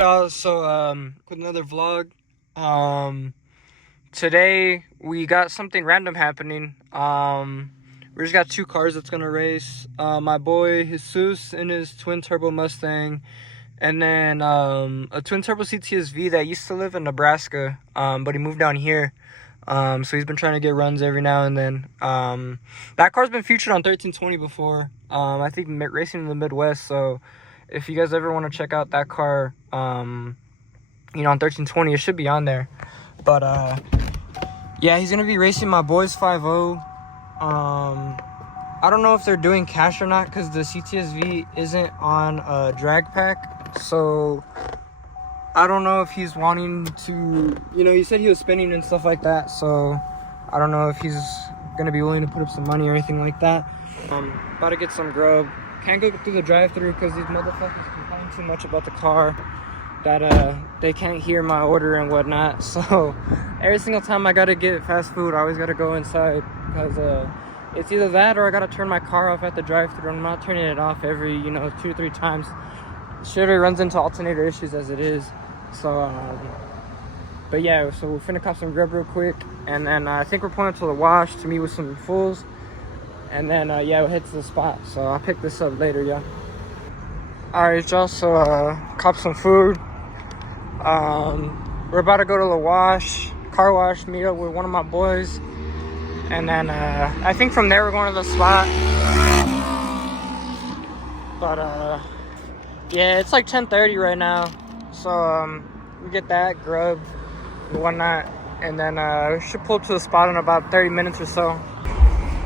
With another vlog. Today we got something random happening. We just got two cars that's gonna race. My boy Jesus in his twin turbo Mustang, and then a twin turbo CTSV that used to live in Nebraska, but he moved down here. So he's been trying to get runs every now and then. That car's been featured on 1320 before. I think racing in the Midwest. So if you guys ever want to check out that car, on 1320, it should be on there. But yeah, he's gonna be racing my boy's 5.0. I don't know if they're doing cash or not because the CTSV isn't on a drag pack. So I don't know if he's wanting to, he said he was spinning and stuff like that. So I don't know if he's gonna be willing to put up some money or anything like that. About to get some grub. Can't go through the drive-thru because these motherfuckers complain too much about the car that they can't hear my order and whatnot. So every single time I gotta get fast food, I always gotta go inside because it's either that or I gotta turn my car off at the drive-thru. I'm not turning it off every 2 or 3 times. Shit already runs into alternator issues as it is. So but yeah, so we're finna cop some grub real quick, and then I think we're pulling up to the wash to meet with some fools, and then yeah, we'll head to the spot. So I'll pick this up later, yeah. Alright, y'all, so cop some food. We're about to go to the car wash, meet up with one of my boys, and then I think from there we're going to the spot. But yeah, it's like 10:30 right now, so we get that grub and whatnot, and then we should pull up to the spot in about 30 minutes or so.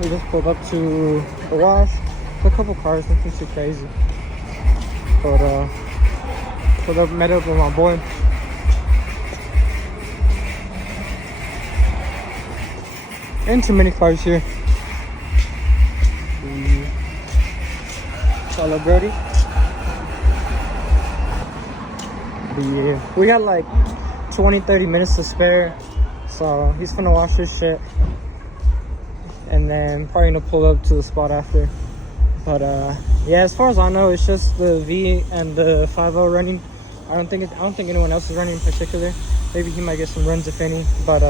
We just pulled up to the wash. There's a couple cars, nothing too crazy, but pulled up, met up with my boy. And too many cars here. Hello, Brody. But yeah, we got like 20-30 minutes to spare, so he's finna wash his shit, and then probably gonna pull up to the spot after. But yeah, as far as I know, it's just the V and the 5.0 running. I don't think anyone else is running in particular. Maybe he might get some runs if any. But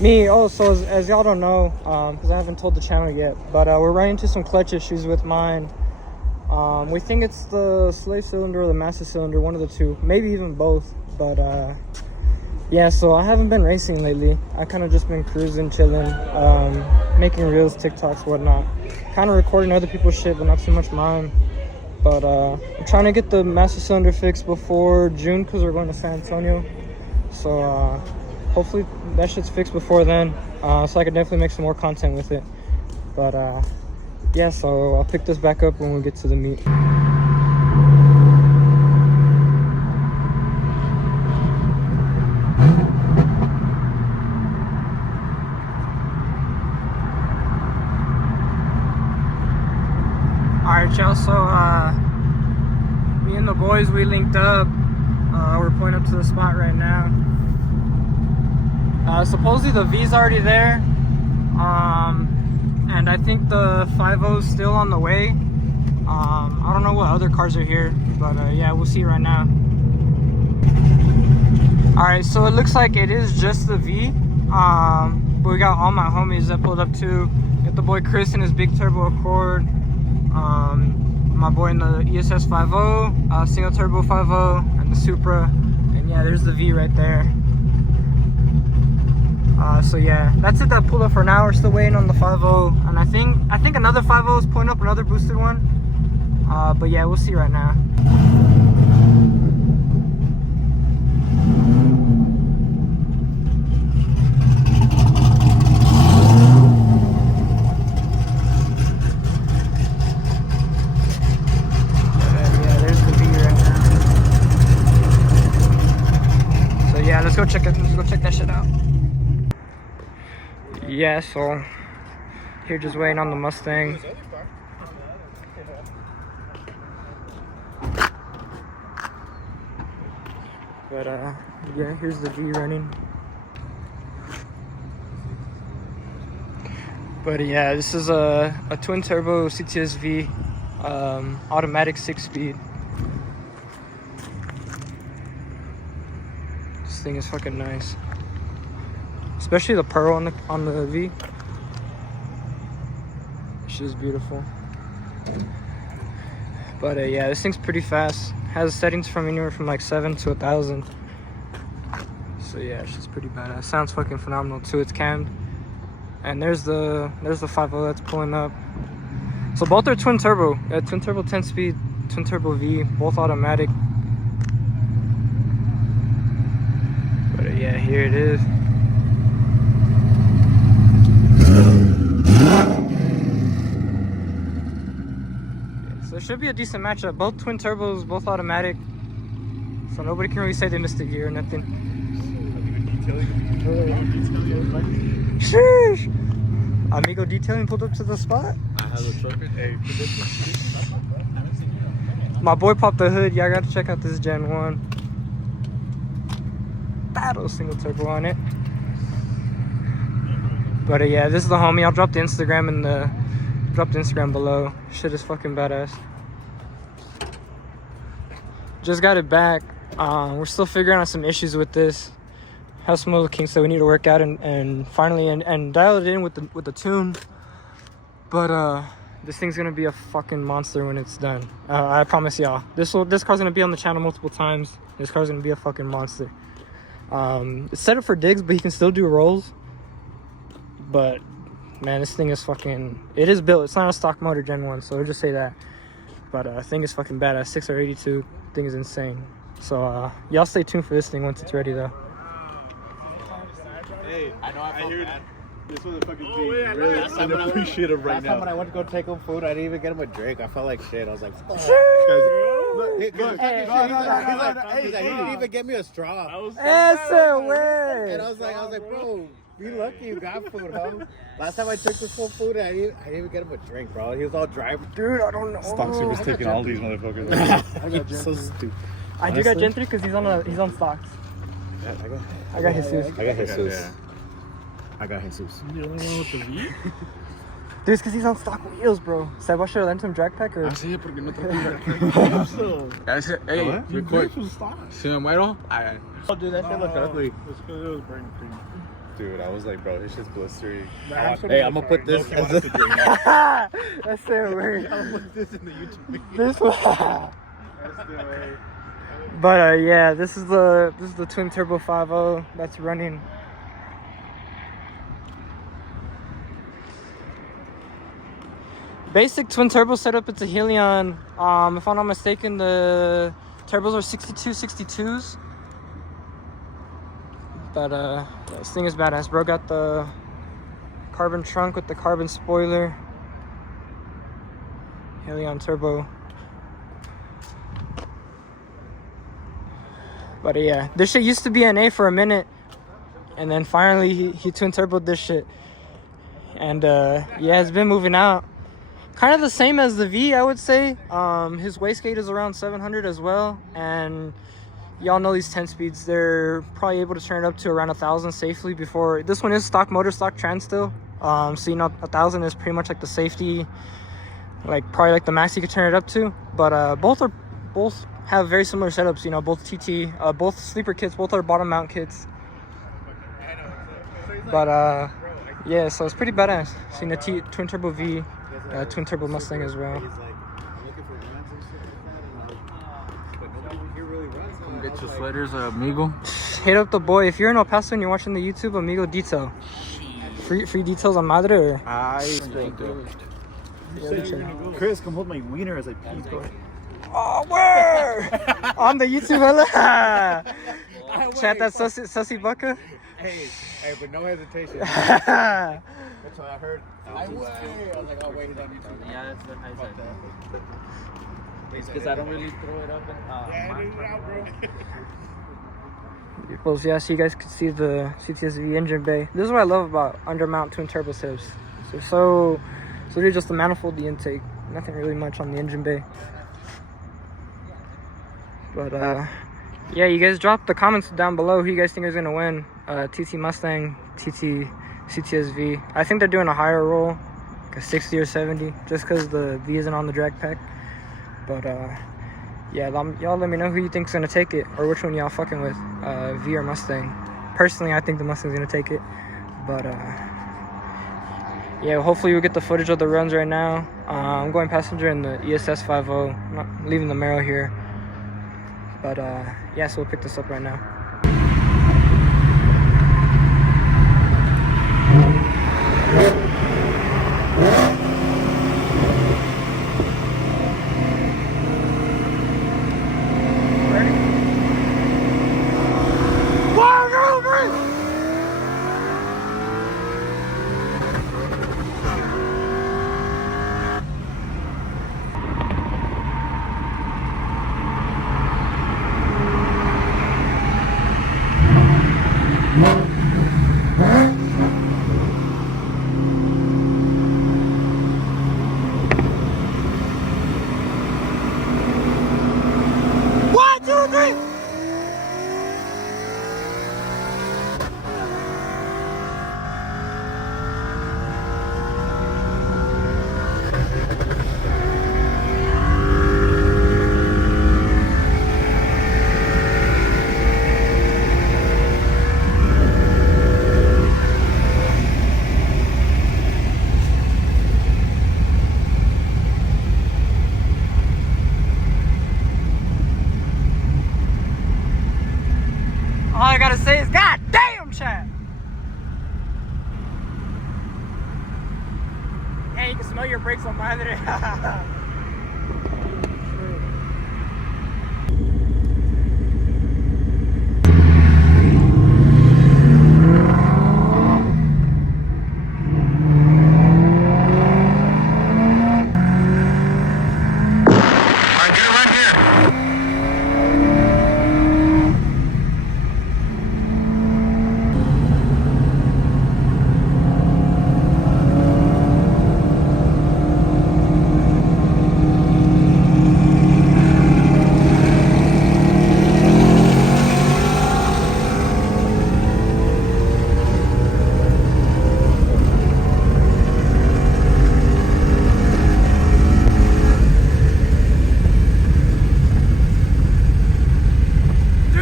me also, as y'all don't know, because I haven't told the channel yet, but we're running into some clutch issues with mine. We think it's the slave cylinder or the master cylinder, one of the two, maybe even both. But yeah, so I haven't been racing lately. I kind of just been cruising, chilling, making reels, TikToks, whatnot, kind of recording other people's shit, but not too much mine. But I'm trying to get the master cylinder fixed before June because we're going to San Antonio. So hopefully that shit's fixed before then, so I can definitely make some more content with it. But yeah, so I'll pick this back up when we get to the meet. Alright, y'all, so me and the boys, we linked up. We're pointing up to the spot right now. Supposedly the V's already there, and I think the 5.0 is still on the way. I don't know what other cars are here, but yeah, we'll see right now. Alright, so it looks like it is just the V, but we got all my homies that pulled up too. Got the boy Chris in his big turbo Accord, my boy in the ESS 5.0, single turbo 5.0, and the Supra, and yeah, there's the V right there. So yeah, that's it that pulled up for now. We're still waiting on the 5.0, and I think another 5.0 is pulling up, another boosted one. But yeah, we'll see right now. Yeah, there's the V right now. So yeah, let's go check that shit out. Yeah, so here just waiting on the Mustang. But yeah, here's the V running. But yeah, this is a twin turbo CTSV, automatic 6-speed. This thing is fucking nice. Especially the pearl on the V. Shit is beautiful. But yeah, this thing's pretty fast. Has settings from anywhere from like 7 to 1,000. So yeah, it's just pretty badass. Sounds fucking phenomenal too. It's cammed. And there's the 5.0 that's pulling up. So both are twin turbo. Twin turbo 10-speed, twin turbo V, both automatic. But yeah, here it is. So it should be a decent matchup. Both twin turbos, both automatic. So nobody can really say they missed a gear or nothing. Sheesh! Amigo Detailing pulled up to the spot. I have a trophy. Hey, my boy popped the hood. Y'all got to check out this Gen 1. Battle single turbo on it. But yeah, this is the homie. I'll drop the Instagram below. Shit is fucking badass. Just got it back. We're still figuring out some issues with this. Have some little kinks that we need to work out and finally and dial it in with the tune. But this thing's gonna be a fucking monster when it's done. I promise y'all. This car's gonna be on the channel multiple times. This car's gonna be a fucking monster. It's set up for digs, but he can still do rolls. But man, this thing is fucking. It is built. It's not a stock motor Gen 1, so I'll just say that. But thing is fucking badass. 6R82 thing is insane. So y'all stay tuned for this thing once it's ready though. Hey, I know I hear that. This was a fucking thing. Really unappreciative right now. Last time when I went to go take him food, I didn't even get him a drink. I felt like shit. I was like, fuck. He didn't even get me a straw. Answer way. And I was like, bro, be lucky you got food, huh? Last time I took this whole food, I didn't even get him a drink, bro. He was all dry. Dude, I don't know. Stock's was taking all these motherfuckers. I got so stupid. I do got Gen 3 because he's on stocks. I got Jesus. I got Jesus. I got Jesus. You the only one with the V? Dude, it's because he's on stock wheels, bro. Seba should have lent him drag pack or. Así es porque no te Hey, record. Si me muero, Oh, dude, that shit look ugly. It's because it was burning cream. Dude, I was like, bro, this shit's blistering. Hey, I'm gonna put this as a That's their word. I'm gonna put this in the YouTube video. This one. But yeah, this is the twin turbo 5.0 that's running. Basic twin turbo setup. It's a Helion. If I'm not mistaken, the turbos are 62s. But this thing is badass, bro. Got the carbon trunk with the carbon spoiler. Helion turbo. But yeah, this shit used to be NA for a minute, and then finally he twin turboed this shit. And yeah, it's been moving out. Kind of the same as the V, I would say. His wastegate is around 700 as well, and y'all know these 10 speeds, they're probably able to turn it up to around 1,000 safely before. This one is stock motor, stock trans still. So you know, 1,000 is pretty much like the safety, like probably like the max you could turn it up to. But both have very similar setups, you know, both TT, both sleeper kits, both are bottom mount kits. But yeah, so it's pretty badass. Seeing the twin turbo V, twin turbo Mustang as well. Come get your sliders, amigo. Hit up the boy. If you're in El Paso and you're watching the YouTube, Amigo Detail. Free details on Madre or? Chris, come hold my wiener as I pee. Go ahead. Oh, word! On the YouTube, hella. Chat that sussy bucka. Hey, but no hesitation. That's what I heard. I was like, oh, wait, he's on YouTube. Yeah, that's what I said. It's because I don't really throw it up and Well, yeah, so you guys can see the CTSV engine bay. This is what I love about undermount twin turbo setups. So they're just the manifold, the intake. Nothing really much on the engine bay. But yeah, you guys drop the comments down below who you guys think is gonna win. TT Mustang, TT CTSV. I think they're doing a higher roll, like a 60 or 70, just because the V isn't on the drag pack. But yeah, y'all let me know who you think's gonna take it, or which one y'all fucking with, V or Mustang. Personally, I think the Mustang's gonna take it, but yeah, hopefully we'll get the footage of the runs right now. I'm going passenger in the ESS 50. I'm not leaving the Mero here, but yeah, so we'll pick this up right now. All I gotta say is, God damn, chat. Hey, you can smell your brakes on my other.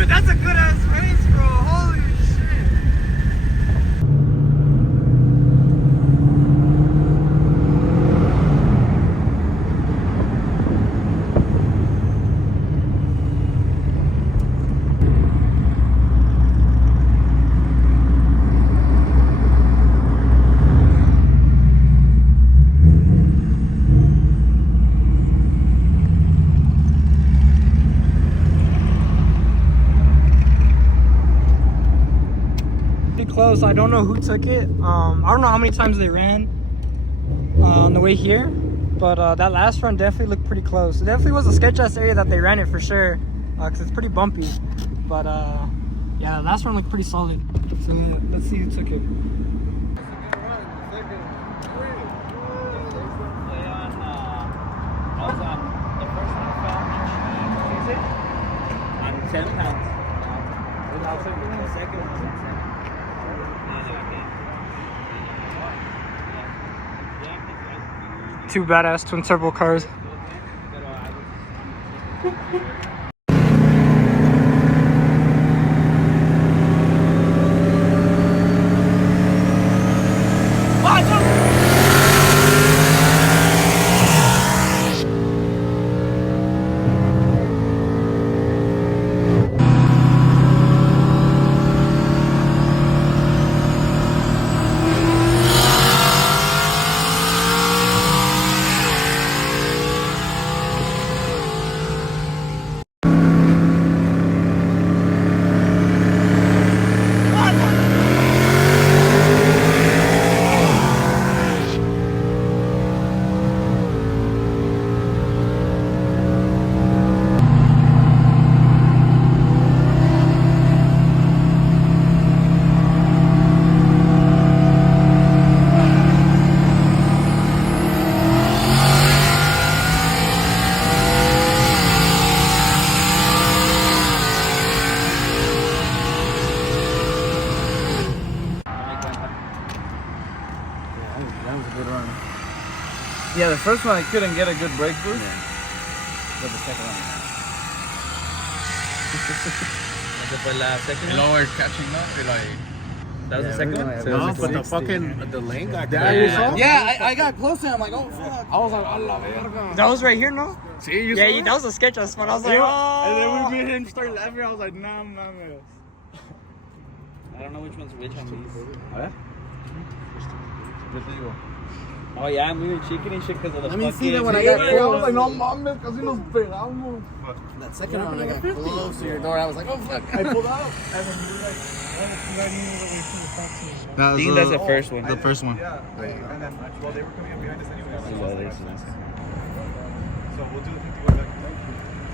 That's a good ass race, bro. Holy shit. Close. I don't know who took it. I don't know how many times they ran on the way here, but that last run definitely looked pretty close. It definitely was a sketch ass area that they ran it for sure, because it's pretty bumpy. But yeah, the last run looked pretty solid. So let's see who took it. I was on the first one on 10 pounds. The second one was on 10. Two badass twin turbo cars. That was a good run. Yeah, the first one I couldn't get a good brake boost. But the second one. Esa fue la second And one? now we're catching up. We're like, That was the second one? No, but the fucking the lane got yeah, I got close to him. I'm like, oh fuck. I was like, a la verga. That was right here, no? See, you Yeah, that was a sketch spot. I was like, oh. And then we made him start laughing. I was like, nah, man. I don't know which one's which on these. A ver. Yo te digo. Oh yeah, I'm moving chicken and shit because of the Let me fucking... see that when I I got was close. like, no mames, casi nos pegamos. That second one, I got close to your door. I was like, oh fuck. I pulled out. And then you were like, oh, I knew the way to the taxi. I think that's the first one. The first one. Yeah, and then well, they were coming up behind us anyway. So we'll do the thing to go back.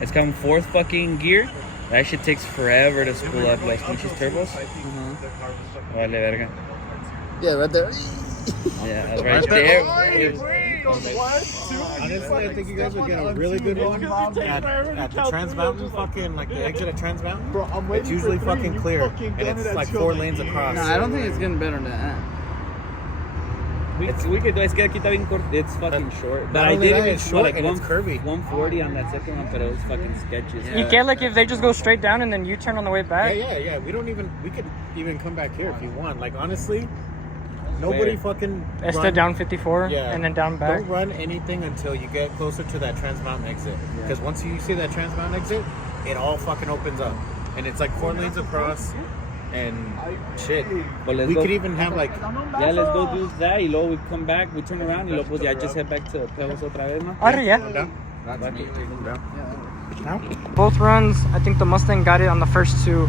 It's coming fourth fucking gear. That shit takes forever to spool up los pinches turbos. Vale, verga. Yeah, right there. Yeah, right there. Honestly, I think you guys would get a really good one at the Trans Mountain fucking, like the exit of Trans Mountain. Bro, I'm It's usually fucking clear, and it's like 4 lanes across. No, I don't think it's getting better than that. We could do. Es que aquí está bien corto. It's fucking short. But Not I only did that, even it's short short like and it's curvy. 140 on that second one, but it was fucking sketches. You get like if they just go straight down and then you turn on the way back. Yeah. We could even come back here if you want. Like honestly, nobody fucking. It's the run- down 54 and then down back. Don't run anything until you get closer to that Trans Mountain exit. Because once you see that Trans Mountain exit, it all fucking opens up, and it's like 4 lanes across, and shit. But let's We go. could even have like. Yeah, let's go do that. Y luego we come back, we turn around, y luego pues ya just head back to Pebbles otra vez, ¿no? Arre, yeah. Both runs, I think the Mustang got it on the first two.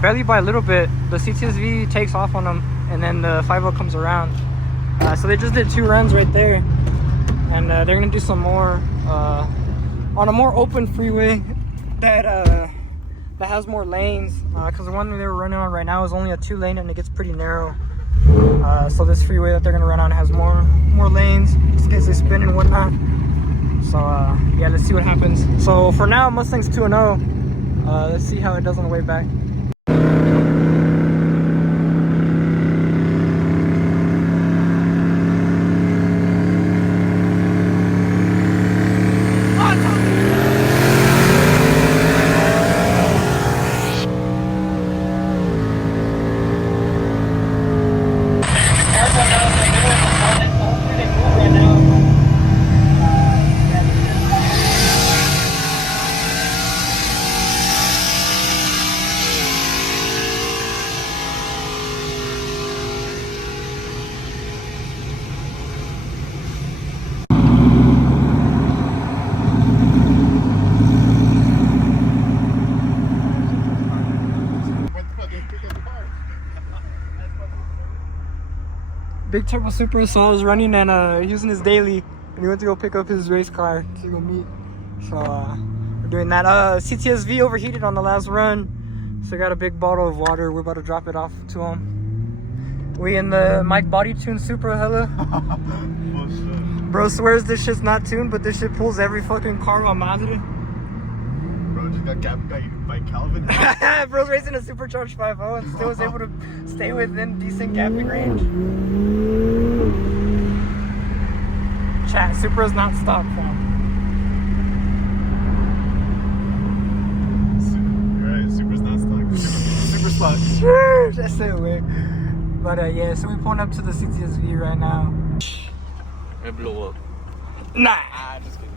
Barely by a little bit. The CTSV takes off on them, and then the 50 comes around. So they just did 2 runs right there, and they're gonna do some more on a more open freeway that has more lanes. Because the one they were running on right now is only a 2-lane, and it gets pretty narrow. So this freeway that they're gonna run on has more lanes, just in case they spin and whatnot. So yeah, let's see what happens. So for now, Mustang's 2-0. Let's see how it does on the way back. Big Turbo Super Saul was running and using his daily, and he went to go pick up his race car to go meet. So we're doing that. CTSV overheated on the last run, so I got a big bottle of water. We're about to drop it off to him. We in the Mike Body Tune Supra hella. Bro swears this shit's not tuned, but this shit pulls every fucking car on Madre. Bro, just got gapped by Calvin. Bro's racing a supercharged 5.0 and still was able to stay within decent gapping range. Chat, Supra's not stopped, fam. You're right, Super's not stuck. Super spot. Sure, that's it, way. But yeah, so we're pulling up to the CTSV right now. It blew up. Nah. Just kidding.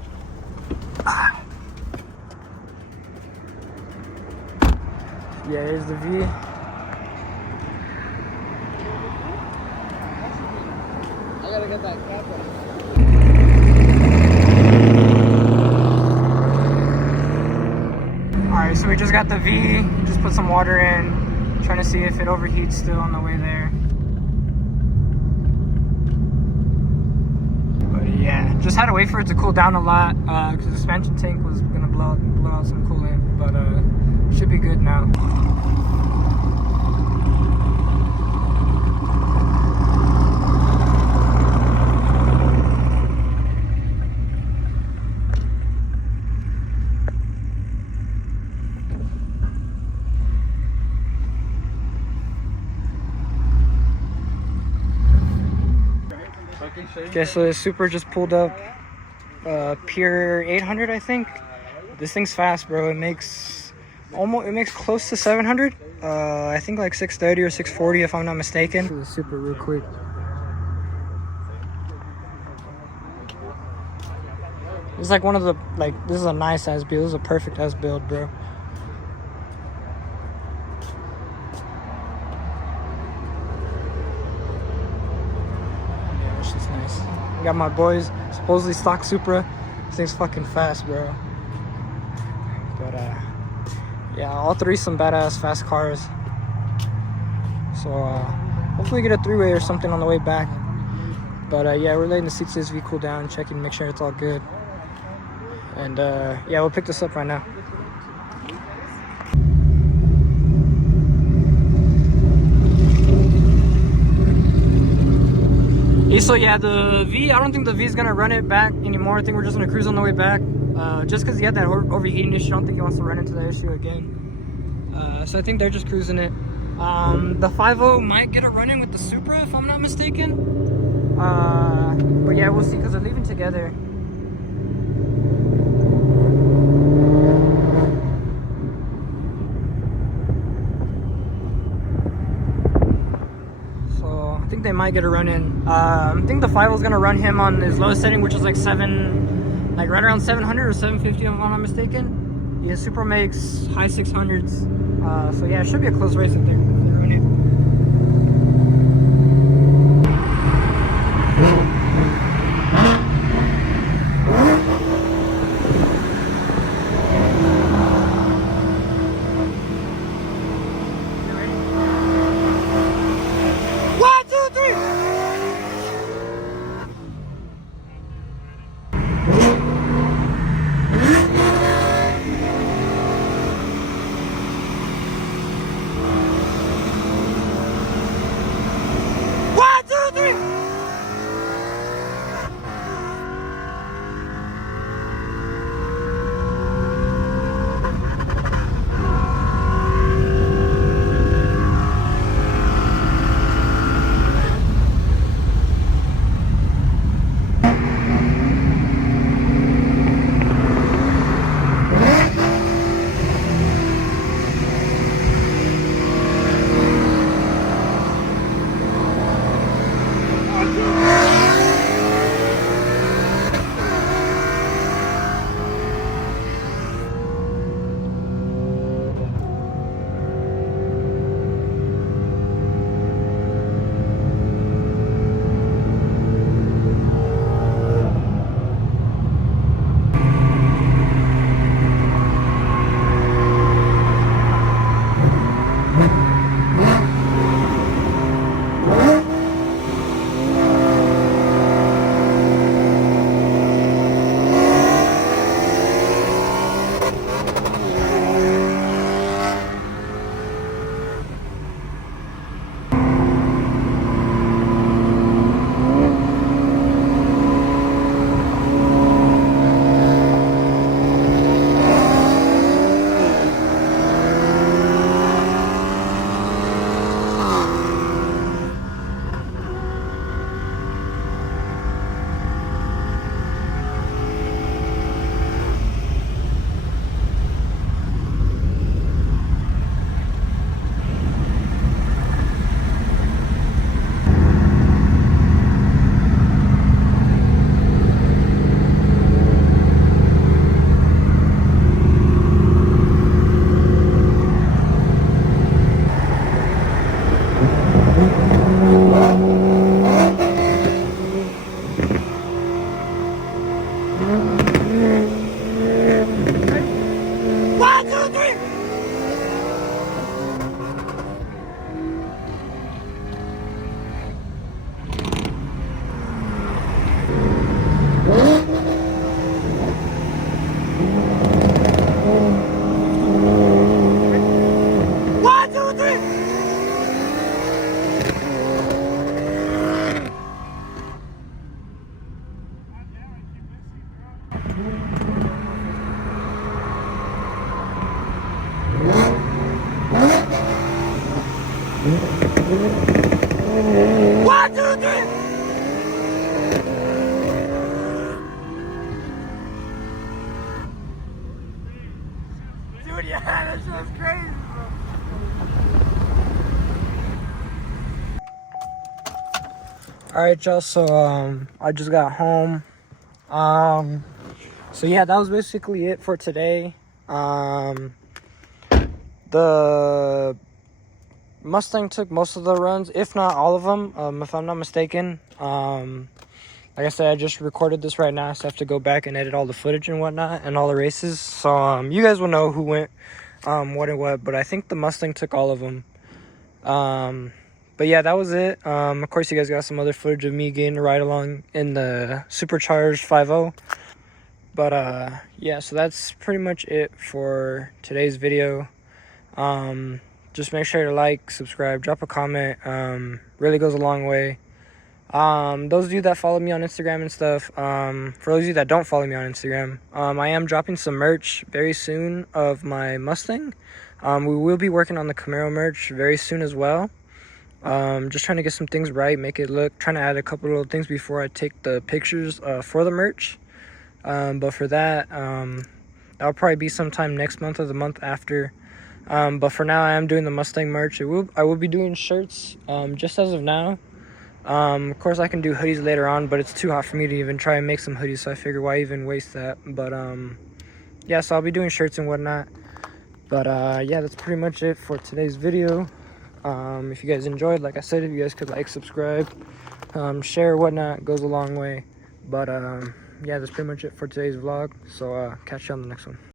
Yeah, here's the V. I gotta get that cap on. Alright, so we just got the V, just put some water in, trying to see if it overheats still on the way there. But yeah, just had to wait for it to cool down a lot, because the suspension tank was gonna blow out some coolant, but should be good now. Okay, so the Super just pulled up Pier 800, I think. This thing's fast, bro. It makes almost, it makes close to 700. I think like 630 or 640 if I'm not mistaken. This is super real quick. It's like one of the, like, this is a nice ass build. This is a perfect ass build, bro. Yeah, it's just nice. I got my boys, supposedly stock Supra. This thing's fucking fast, bro. But yeah, all three some badass fast cars. So hopefully get a three-way or something on the way back. But yeah, we're letting the CTSV cool down, checking, make sure it's all good. And yeah, we'll pick this up right now. So yeah, the V, I don't think the V is gonna run it back anymore. I think we're just gonna cruise on the way back. Just because he had that overheating issue, I don't think he wants to run into that issue again. So I think they're just cruising it. The 5.0 might get a run-in with the Supra if I'm not mistaken. But yeah, we'll see because they're leaving together. So I think they might get a run-in. I think the 5.0 is gonna run him on his lowest setting, which is like right around 700 or 750 if I'm not mistaken. Yeah, Supra makes high 600s. So yeah, it should be a close race if they run it. One, two, three. Dude, yeah, that's what I'm All right, y'all. So I just got home. So yeah, that was basically it for today. The Mustang took most of the runs, if not all of them, if I'm not mistaken. Like I said, I just recorded this right now, so I have to go back and edit all the footage and whatnot and all the races. So you guys will know who went what and what, but I think the Mustang took all of them. But yeah, that was it. Of course, you guys got some other footage of me getting a ride along in the supercharged 5.0. But yeah, so that's pretty much it for today's video. Just make sure to like, subscribe, drop a comment. Really goes a long way. Those of you that follow me on Instagram and stuff, for those of you that don't follow me on Instagram, I am dropping some merch very soon of my Mustang. We will be working on the Camaro merch very soon as well. Just trying to get some things right, make it look, trying to add a couple little things before I take the pictures for the merch. But for that, that'll probably be sometime next month or the month after. But for now, I am doing the Mustang merch. I will be doing shirts just as of now. Of course, I can do hoodies later on, but it's too hot for me to even try and make some hoodies, so I figure why even waste that. But yeah, so I'll be doing shirts and whatnot. But yeah, that's pretty much it for today's video. If you guys enjoyed, like I said, if you guys could like, subscribe, share, whatnot, goes a long way. But yeah, that's pretty much it for today's vlog. So catch you on the next one.